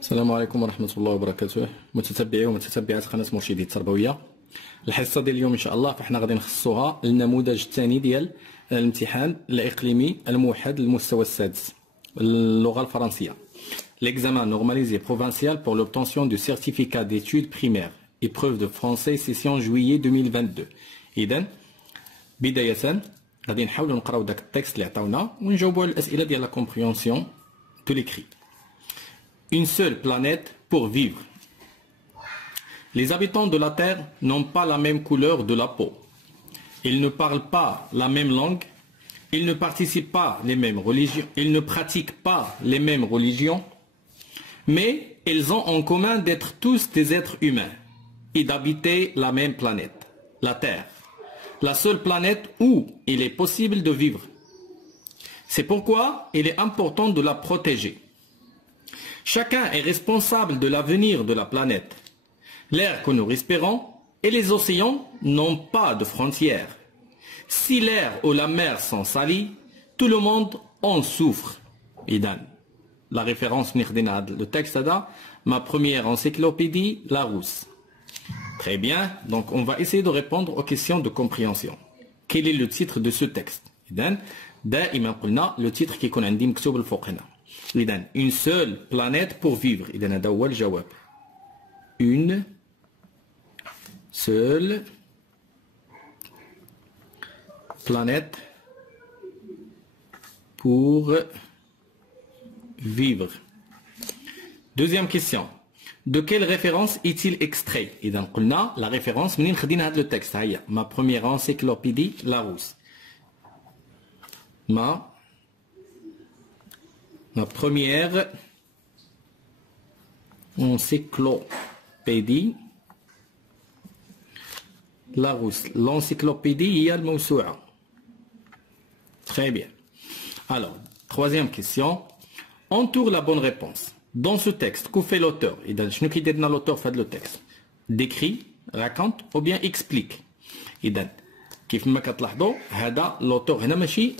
السلام عليكم ورحمة الله وبركاته متتبعي ومتتبعات قناة مرشدي التربوية. الحصة ديال اليوم إن شاء الله فاحنا غادي نخصوها النموذج الثاني ديال الامتحان الإقليمي الموحد للمستوى السادس اللغة الفرنسية. L'examen normalisé provincial pour l'obtention du certificat d'études primaires épreuve de français session juillet 2022. إذن بداية غادي نحاولوا نقراو داك التكست اللي عطاونا ونجاوبوا على الأسئلة ديال la compréhension de l'écrit. Une seule planète pour vivre. Les habitants de la Terre n'ont pas la même couleur de la peau. Ils ne parlent pas la même langue. Ils ne participent pas les mêmes religions. Ils ne pratiquent pas les mêmes religions. Mais ils ont en commun d'être tous des êtres humains et d'habiter la même planète, la Terre. La seule planète où il est possible de vivre. C'est pourquoi il est important de la protéger. Chacun est responsable de l'avenir de la planète. L'air que nous respirons et les océans n'ont pas de frontières. Si l'air ou la mer sont salis, tout le monde en souffre. Idan. La référence le texte là, ma première encyclopédie Larousse. Très bien, donc on va essayer de répondre aux questions de compréhension. Quel est le titre de ce texte? Idan, دائما قلنا le titre qui يكون عندي مكتوب الفوق هنا. إذن une seule planète pour vivre. إذن هذا هو الجواب. Une seule planète pour vivre. Deuxième question. De quelle référence est-il extrait? إذن قلنا la référence منين خدينا هذا le texte. هيا ma première encyclopédie Larousse. Ma première encyclopédie Larousse. L'encyclopédie il y a le موسوعة. Très bien. Alors, troisième question. Entoure la bonne réponse. Dans ce texte, que fait l'auteur? Je ne sais pas l'auteur fait le texte. Décrit, raconte ou bien explique. إذا كيف ما كتلاحظوا هذا l'auteur هنا ماشي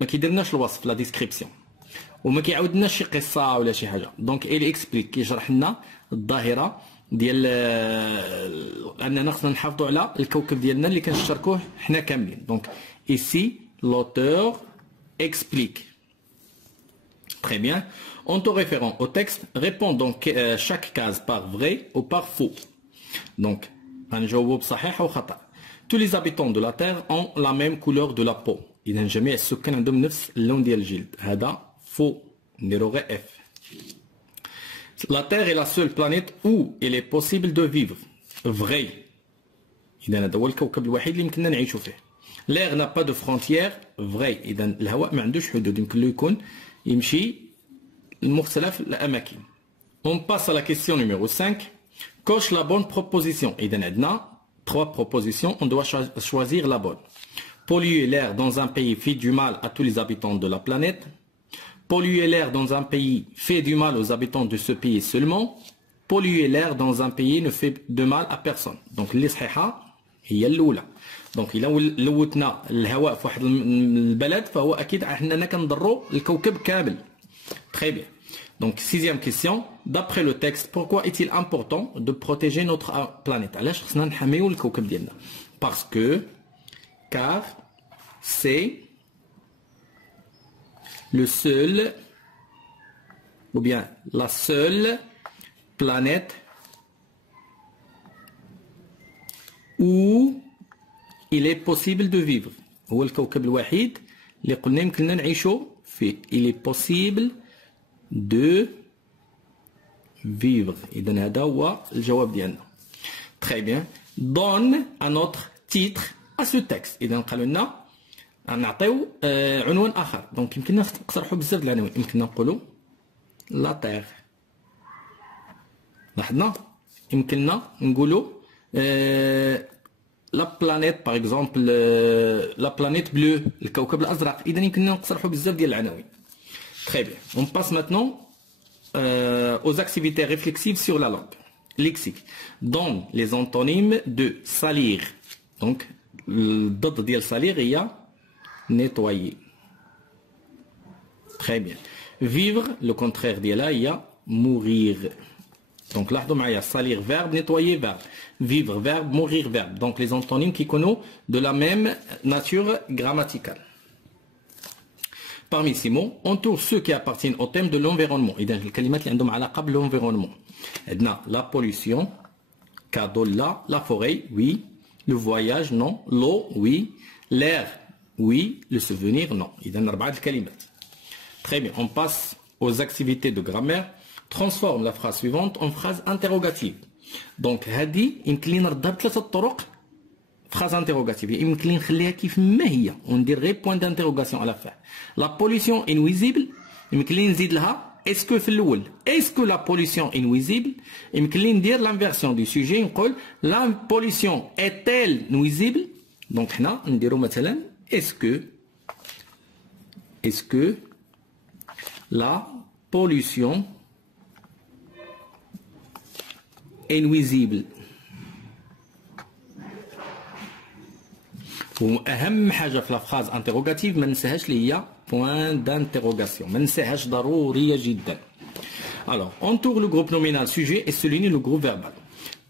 ما كيديرناش الوصف لا ديسكريبسيون وما كيعاودناش شي قصه ولا شي حاجه. دونك إلي اكسبليك كيشرح لنا الظاهره ديال اننا خصنا نحافظوا على الكوكب ديالنا اللي كنشاركوه حنا كاملين. دونك ici l'auteur explique. Très bien. En te référant au texte, réponds donc chaque case par vrai ou par faux. Donc غنجاوبوا بصحيح او خطأ. Tous les habitants de la Terre ont la même couleur de la peau. إذا جميع السكان عندهم نفس اللون ديال الجلد. هذا faux. نديرو غير F. La Terre est la seule planète où il est possible de vivre. Vrai. إذا هذا هو الكوكب الوحيد اللي يمكننا نعيشوا فيه. L'air n'a pas de frontières. Vrai. إذا الهواء ما عندوش حدود يمكن له يكون يمشي لمختلف الأماكن. On passe à la question numéro 5. Coche la bonne proposition. إذا عندنا trois propositions, on doit choisir la bonne. Polluer l'air dans un pays fait du mal à tous les habitants de la planète. Polluer l'air dans un pays fait du mal aux habitants de ce pays seulement. Polluer l'air dans un pays ne fait de mal à personne. Donc اللي صحيحة هي الأولى. Donc إلا لوتنا الهواء في واحد البلد فهو أكيد حنا كنضروا الكوكب كامل. Très bien. Donc, sixième question. D'après le texte, pourquoi est-il important de protéger notre planète? Parce que, car c'est le seul, ou bien la seule planète où il est possible de vivre. هو الكوكب الوحيد اللي قلنا يمكننا نعيشوا فيه. Il est possible de vivre. إذن هذا هو الجواب ديالنا. Très bien. Donne un autre titre à ce texte. إذن قالوا لنا نعطيو عنوان آخر. دونك يمكننا نقترحوا بزاف د العناوين. يمكننا نقولوا لا تيغ. لاحظنا؟ يمكننا نقولوا لا بلانيت باغ اكزومبل لا بلانيت بلو الكوكب الأزرق. إذن يمكننا نقترحوا بزاف ديال العناوين. Très bien. On passe maintenant aux activités réflexives sur la langue. Lexique. Donne les antonymes de salir. Donc, le ضد ديال salir il y a nettoyer. Très bien. Vivre, le contraire d'Yala, il y a mourir. Donc là, salir verbe, nettoyer verbe, vivre verbe, mourir verbe. Donc les antonymes qui connaissent de la même nature grammaticale. Parmi ces mots, on trouve ceux qui appartiennent au thème de l'environnement. Et dans les kalimat qui ont علاقة l'environnement. La pollution, cadeau là, la forêt, oui, le voyage, non, l'eau, oui, l'air, oui, le souvenir, non. Il y a 4 kalimat. Très bien, on passe aux activités de grammaire. Transforme la phrase suivante en phrase interrogative. Donc, هذه يمكن نردها بثلاثة طرق. Phrase interrogative. يمكن نخليها كيف ما هي. On dit غير point d'interrogation à la fin. La pollution est nuisible. يمكن نزيد لها est-ce que في الأول est-ce que la pollution est nuisible. يمكن ندير l'inversion du sujet نقول la pollution est-elle nuisible. Donc حنا نديرو مثلا est-ce que la pollution est nuisible. وأهم حاجة في la phrase interrogative ما ننساهاش اللي هي point d'interrogation. ما ننساهاش ضرورية جدا. Alors, entoure le groupe nominal sujet et souligne le groupe verbal.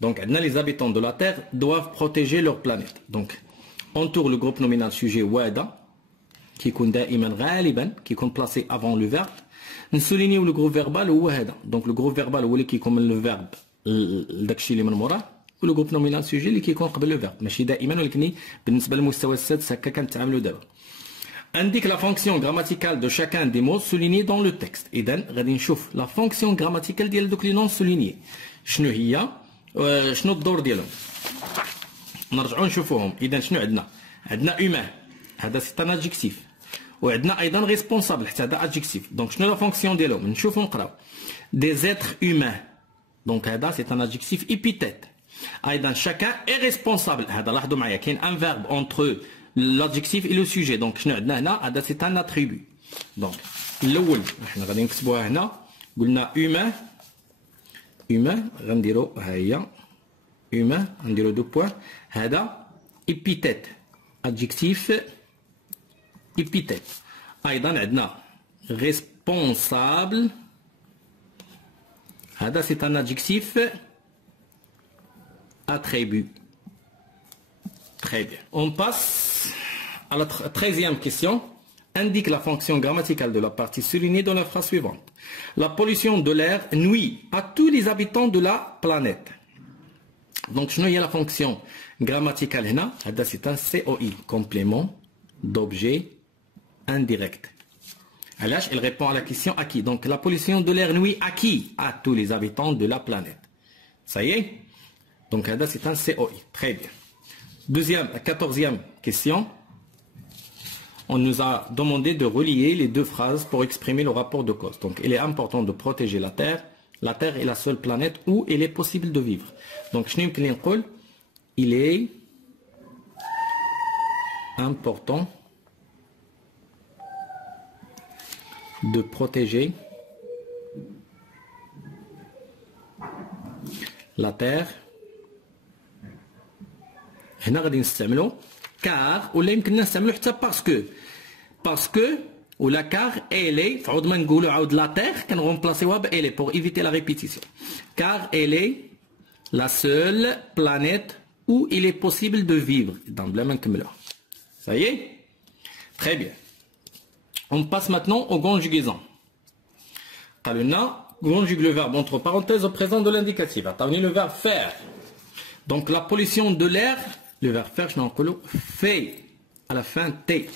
Donc, les habitants de la Terre doivent protéger leur planète. Donc, entoure le groupe nominal sujet وهذا qui يكون دائما غالبا qui يكون placé avant le verbe. نسولينيو le groupe verbal هو هذا. Donc, le groupe verbal هو اللي كيكون من le verbe داكشي اللي من موراه ولو جروب نومينال سوجي اللي كيكون قبل لو فيرب ماشي دائما ولكن بالنسبه للمستوى السادس هكا كنتعاملوا دابا. Indique la fonction grammaticale de chacun des mots soulignés dans le texte. إذا غادي نشوف la fonction grammaticale ديال دوك لي نون سولينيي شنو هي شنو الدور ديالهم. نرجعوا نشوفوهم. إذا شنو عندنا humain هذا سي ان ادجيكتيف وعندنا ايضا ريسبونسابل حتى هذا ادجيكتيف. دونك شنو لا فونكسيون ديالهم نشوفوا نقراو. des êtres humains. Donc, c'est un adjectif épithète. Chacun est responsable. Il y a un verbe entre l'adjectif et le sujet. Donc, c'est un attribut. Donc, l'oul, on va نكتبوها هنا. قلنا humain. Humain, غنديرو هيا. Humain, غنديرو 2 points. هذا épithète. Adjectif épithète. أيضا عندنا responsable. C'est un adjectif attribut. Très bien. On passe à la 13e question. Indique la fonction grammaticale de la partie soulignée dans la phrase suivante. La pollution de l'air nuit à tous les habitants de la planète. Donc, je n'ai la fonction grammaticale. C'est un COI, complément d'objet indirect. Alors, elle répond à la question à qui. Donc, la pollution de l'air nuit à qui? À tous les habitants de la planète. Ça y est? Donc, c'est un COI. Très bien. 14e question. On nous a demandé de relier les deux phrases pour exprimer le rapport de cause. Donc, il est important de protéger la Terre. La Terre est la seule planète où il est possible de vivre. Donc, il est important de protéger la Terre. هنا غادي نستعملو car ولا يمكن نستعملو حتى parce que ولا car elle est فعود ما نقولو عاود la Terre كنغومبلاسيوها ب elle est pour éviter la répétition. Car elle est la seule planète où il est possible de vivre. Donc بلا ما نكملوها. Ça y est? Très bien. On passe maintenant aux conjugaisons. Conjugue le verbe entre parenthèses au présent de l'indicatif. Attendez le verbe faire. Donc la pollution de l'air, le verbe faire, je n'en fait à la fin T.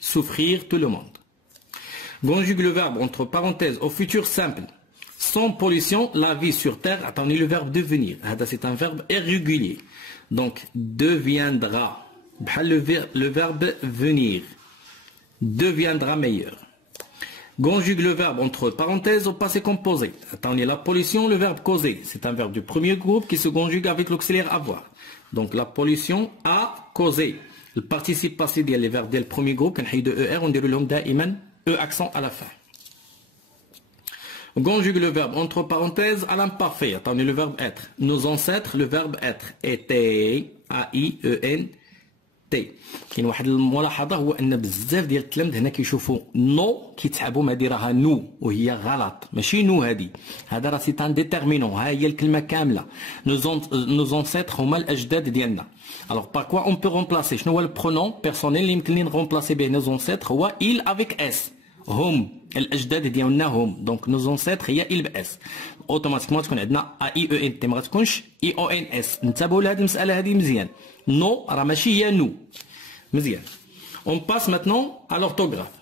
Souffrir tout le monde. Conjugue le verbe entre parenthèses au futur simple. Sans pollution, la vie sur terre. Attendez le verbe devenir. C'est un verbe irrégulier. Donc deviendra. Le verbe venir. Deviendra meilleur. Conjugue le verbe entre parenthèses au passé composé. Attendez la pollution, le verbe causer. C'est un verbe du premier groupe qui se conjugue avec l'auxiliaire avoir. Donc la pollution a causé. Le participe passé des verbes du premier groupe, on dit le دائما E accent à la fin. Conjugue le verbe entre parenthèses à l'imparfait. Attendez le verbe être. Nos ancêtres, le verbe être. Étaient, A-I-E-N, تي. كاين واحد الملاحظه هو ان بزاف ديال التلاميذ هنا كيشوفوا نو كيتعبوا ما راها نو وهي غلط ماشي نو هذا راه سي ان ديتيرمينون. ها هي الكلمه كامله. نوز انسيتر هما الاجداد ديالنا. الوغ بار كوا اون بو رومبلاسي. شنو هو البرونون بيرسونيل اللي يمكن لي نرومبلاسي به نوز انسيتر؟ هو il افيك اس. هم الاجداد ديالنا هم. دونك نوز انسيتر هي il باس. اوتوماتيكمون تكون عندنا ا اي او ان تي ما غتكونش اي او ان اس. انتبهوا لهذه المساله هذه مزيان. نو راه ماشي هي نو. مزيان. On passe maintenant à l'orthographe.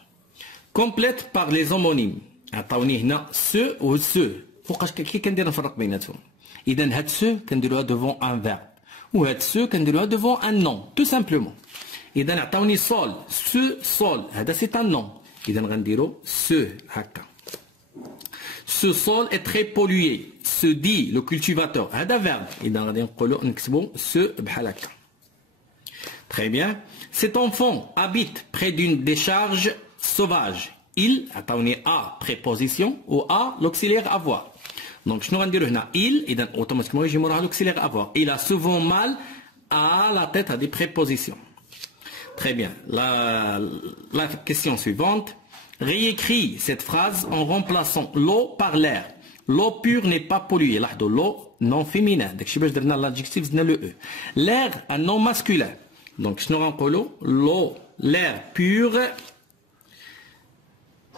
Complète par les homonymes. عطاوني هنا سو و سو. فوقاش كي كندير نفرق بيناتهم؟ إذا هاد سو كنديروها devant un verbe وهاد سو كنديروها devant un nom tout simplement. إذا عطاوني سول سو سول هذا سي ان نون. إذا غنديرو سو هكا. Ce sol est très pollué. Se dit le cultivateur. هذا verbe. إذا غادي نقولو نكتبو سو بحال هكا. Très bien. Cet enfant habite près d'une décharge sauvage. Il عطاوني a préposition ou a l'auxiliaire avoir. Donc شنو غنديرو هنا il إذا automatiquement يجي موراها l'auxiliaire avoir. Il a souvent mal à la tête à des prépositions. Très bien. La question suivante. Réécris cette phrase en remplaçant l'eau par l'air. L'eau pure n'est pas polluée. لاحظوا l'eau non féminin. داكشي باش درنا l'adjectif زدنا le e. L'air un nom masculin. Donc شنو غنقولوا؟ l'eau l'air pur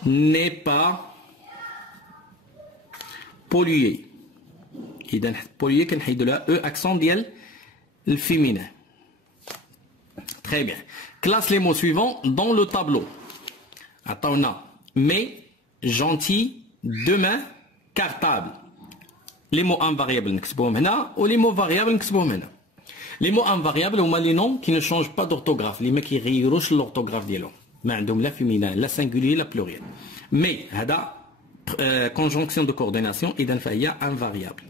n'est pas pollué. إذا pollué كنحيدوا لها e accent ديال الفيمينين. Très bien. Classe les mots suivants dans le tableau. عطاونا mais, gentil, demain, cartable. Les mots invariables نكتبوهم هنا و les mots variables نكتبوهم هنا. Les mots invariables هما les noms qui ne changent pas d'orthographe. اللي ما كيغيروش l'orthographe ديالهم. ما عندهم لا féminin لا singulier لا pluriel. mais هذا conjonction de coordination إذا فهي invariable.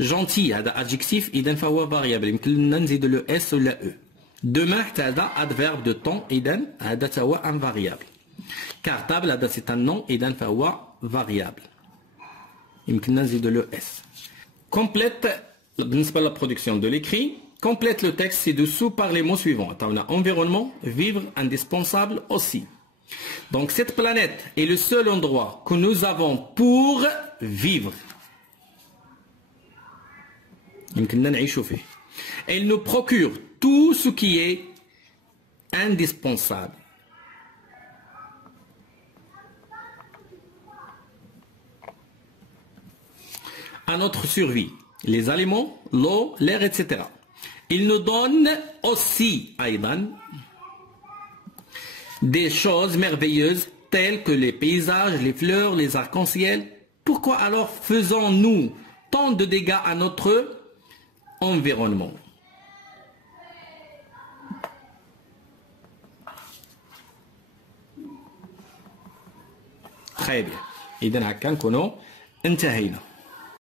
gentil هذا adjectif إذا فهو variable. يمكن لنا نزيدو le s ولا e. demain حتى هذا adverbe de temps إذا هذا تا هو invariable. cartable هذا c'est un nom إذا فهو variable. يمكننا نزيدو le s. complète بالنسبة à la production de l'écrit. Complète le texte ci-dessous par les mots suivants. On a environnement, vivre, indispensable aussi. Donc cette planète est le seul endroit que nous avons pour vivre. Elle nous procure tout ce qui est indispensable. À notre survie, les aliments, l'eau, l'air, etc. Il nous donne aussi, Aïdan, des choses merveilleuses telles que les paysages, les fleurs, les arcs-en-ciel. Pourquoi alors faisons-nous tant de dégâts à notre environnement? Très bien. إذن هكا نكونوا انتهينا.